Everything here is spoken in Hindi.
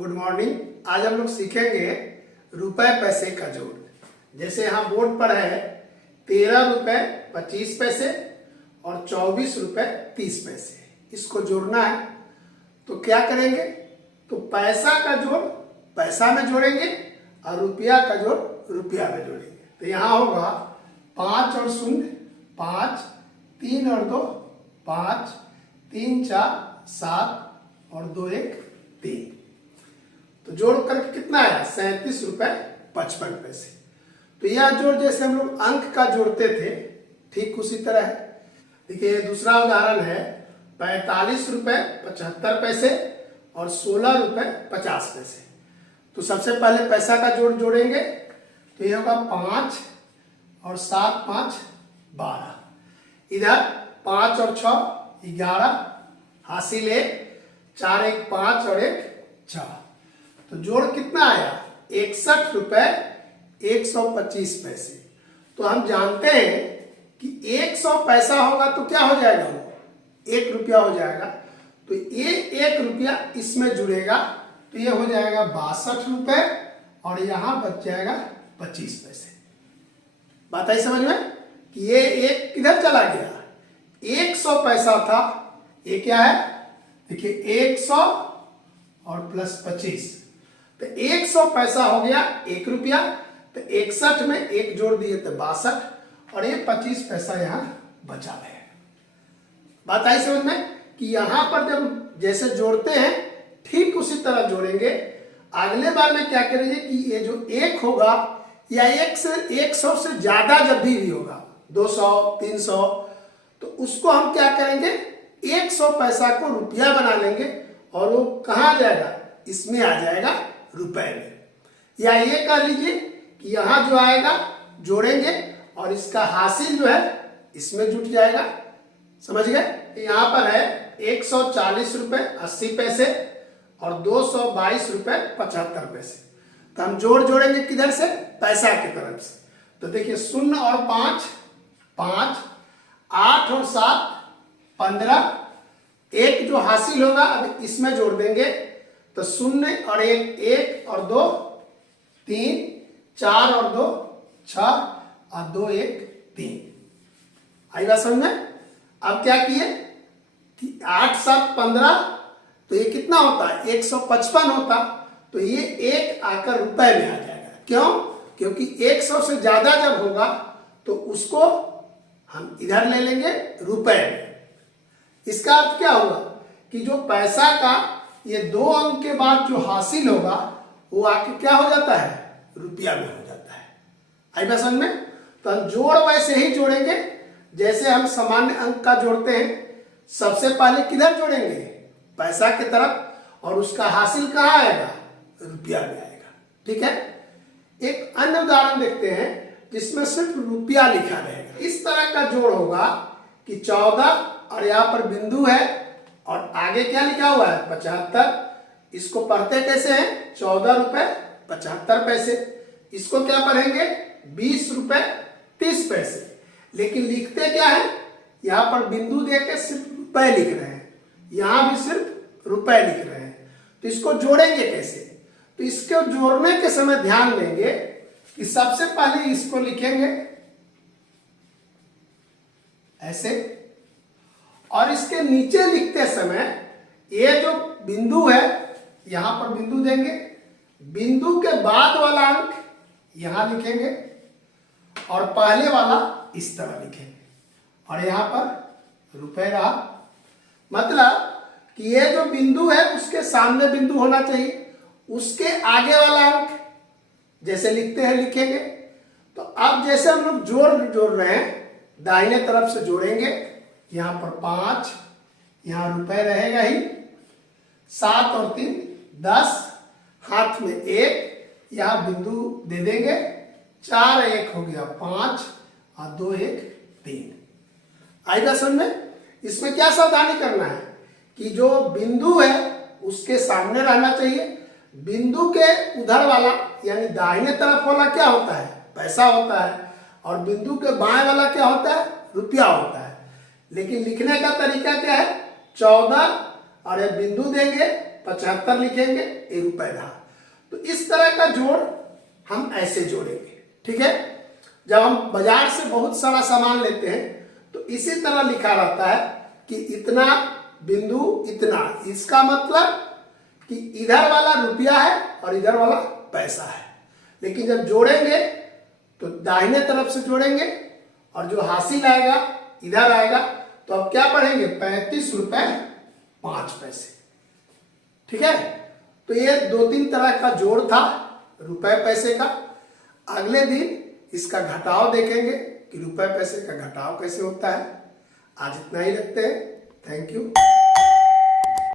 Good morning. आज हम लोग सीखेंगे रुपए पैसे का जोड़। जैसे यहाँ बोर्ड पर है 13 रुपए 25 पैसे और 24 रुपए 30 पैसे, इसको जोड़ना है। तो क्या करेंगे, तो पैसा का जोड़ पैसा में जोड़ेंगे और रुपया का जोड़ रुपया में जोड़ेंगे। तो यहाँ होगा 5 और 0 5, 3 और 2 5, 3 4 7 और 2 1 3। तो जोड़ करके कितना आया 37 रुपए 55 पैसे। तो यह जोड़ जैसे हम लोग अंक का जोड़ते थे ठीक उसी तरह है। देखिए दूसरा उदाहरण है 45 रुपए 75 पैसे और 16 रुपए 50 पैसे। तो सबसे पहले पैसा का जोड़ जोड़ेंगे तो ये होगा 5 और 7 5 12। इधर 5 और 6 11, हासिल 1, 4 1 5 और 1 6। तो जोड़ कितना आया 61 रुपए 125 पैसे। तो हम जानते हैं कि 100 पैसा होगा तो क्या हो जाएगा, वो 1 रुपया हो जाएगा। तो ये 1 रुपया इसमें जुड़ेगा तो ये हो जाएगा 62 रुपए और यहां बच जाएगा 25 पैसे। बात आई समझ में कि ये एक किधर चला गया, 100 पैसा था, ये क्या है देखिए 100 और प्लस 25। तो 100 पैसा हो गया 1 रुपया, तो 61 में 1 जोड़ दिए तो 62 और ये 25 पैसा यहां बचा है। बात आई समझ में कि यहां पर जब जैसे जोड़ते हैं ठीक उसी तरह जोड़ेंगे। अगले बार में क्या करेंगे कि ये जो 1 होगा या 100 से ज्यादा जब भी होगा 200 300, तो उसको हम क्या करेंगे 100 पैसा को रुपया बना लेंगे और वो कहाँ आ जाएगा, इसमें आ जाएगा रुपए में। या ये कह लीजिए कि यहां जो आएगा जोड़ेंगे और इसका हासिल जो है इसमें जुट जाएगा। समझ गए। यहां पर है 140 रुपए 80 पैसे और 222 रुपए 75 पैसे। तो हम जोड़ जोड़ेंगे किधर से, पैसा की तरफ से। तो देखिए 0 और 5 5, 8 और 7 15, 1 जो हासिल होगा अब इसमें जोड़ देंगे तो 0 और 1 1 और 2 3, 4 और 2 6 और 2 1 3। आई बात समझ में। अब क्या किए 8 7 15, तो ये कितना होता है 155 होता। तो ये 1 आकर रुपए में आ जाएगा। क्यों, क्योंकि 100 से ज्यादा जब होगा तो उसको हम इधर ले लेंगे रुपए में। इसका अर्थ क्या होगा कि जो पैसा का ये 2 अंक के बाद जो हासिल होगा वो आके क्या हो जाता है, रुपया में हो जाता है। आई बात समझ में। तो हम जोड़ वैसे ही जोड़ेंगे जैसे हम सामान्य अंक का जोड़ते हैं। सबसे पहले किधर जोड़ेंगे, पैसा की तरफ, और उसका हासिल कहाँ आएगा, रुपया में आएगा। ठीक है। एक अन्य उदाहरण देखते हैं जिसमें सिर्फ रुपया लिखा रहेगा। इस तरह का जोड़ होगा कि 14 और यहाँ पर बिंदु है और आगे क्या लिखा हुआ है 75। इसको पढ़ते कैसे हैं 14 रुपए 75 पैसे। इसको क्या पढ़ेंगे 20 रुपए 30 पैसे। लेकिन लिखते क्या है, यहाँ पर बिंदु देके सिर्फ रुपए लिख रहे हैं, यहां भी सिर्फ रुपए लिख रहे हैं। तो इसको जोड़ेंगे कैसे, तो इसको जोड़ने के समय ध्यान देंगे कि सबसे पहले इसको लिखेंगे ऐसे, और इसके नीचे लिखते समय ये जो बिंदु है यहां पर बिंदु देंगे, बिंदु के बाद वाला अंक यहां लिखेंगे और पहले वाला इस तरह लिखेंगे और यहां पर रुपए रहा। मतलब कि ये जो बिंदु है उसके सामने बिंदु होना चाहिए, उसके आगे वाला अंक जैसे लिखते हैं लिखेंगे। तो अब जैसे हम लोग जोड़ रहे हैं दाहिने तरफ से जोड़ेंगे, यहां पर 5, यहां रुपए रहेगा ही, 7 और 3 10, हाथ में 1, यहां बिंदु दे देंगे, 4 1 हो गया 5 और 2 1 3। आएगा समझ में। इसमें क्या सावधानी करना है कि जो बिंदु है उसके सामने रहना चाहिए। बिंदु के उधर वाला यानी दाहिने तरफ वाला क्या होता है, पैसा होता है, और बिंदु के बाएं वाला क्या होता है, रुपया होता है। लेकिन लिखने का तरीका क्या है, 14 और ये बिंदु देंगे 75 लिखेंगे, ये रुपए रहा। तो इस तरह का जोड़ हम ऐसे जोड़ेंगे, ठीक है। जब हम बाजार से बहुत सारा सामान लेते हैं तो इसी तरह लिखा रहता है कि इतना बिंदु इतना, इसका मतलब कि इधर वाला रुपया है और इधर वाला पैसा है। लेकिन जब जोड़ेंगे तो दाहिने तरफ से जोड़ेंगे और जो हासिल आएगा इधर आएगा। तो अब क्या पढ़ेंगे, 35 रुपए 5 पैसे, ठीक है। तो ये 2-3 तरह का जोड़ था रुपए पैसे का। अगले दिन इसका घटाव देखेंगे कि रुपए पैसे का घटाव कैसे होता है। आज इतना ही रखते हैं। Thank you.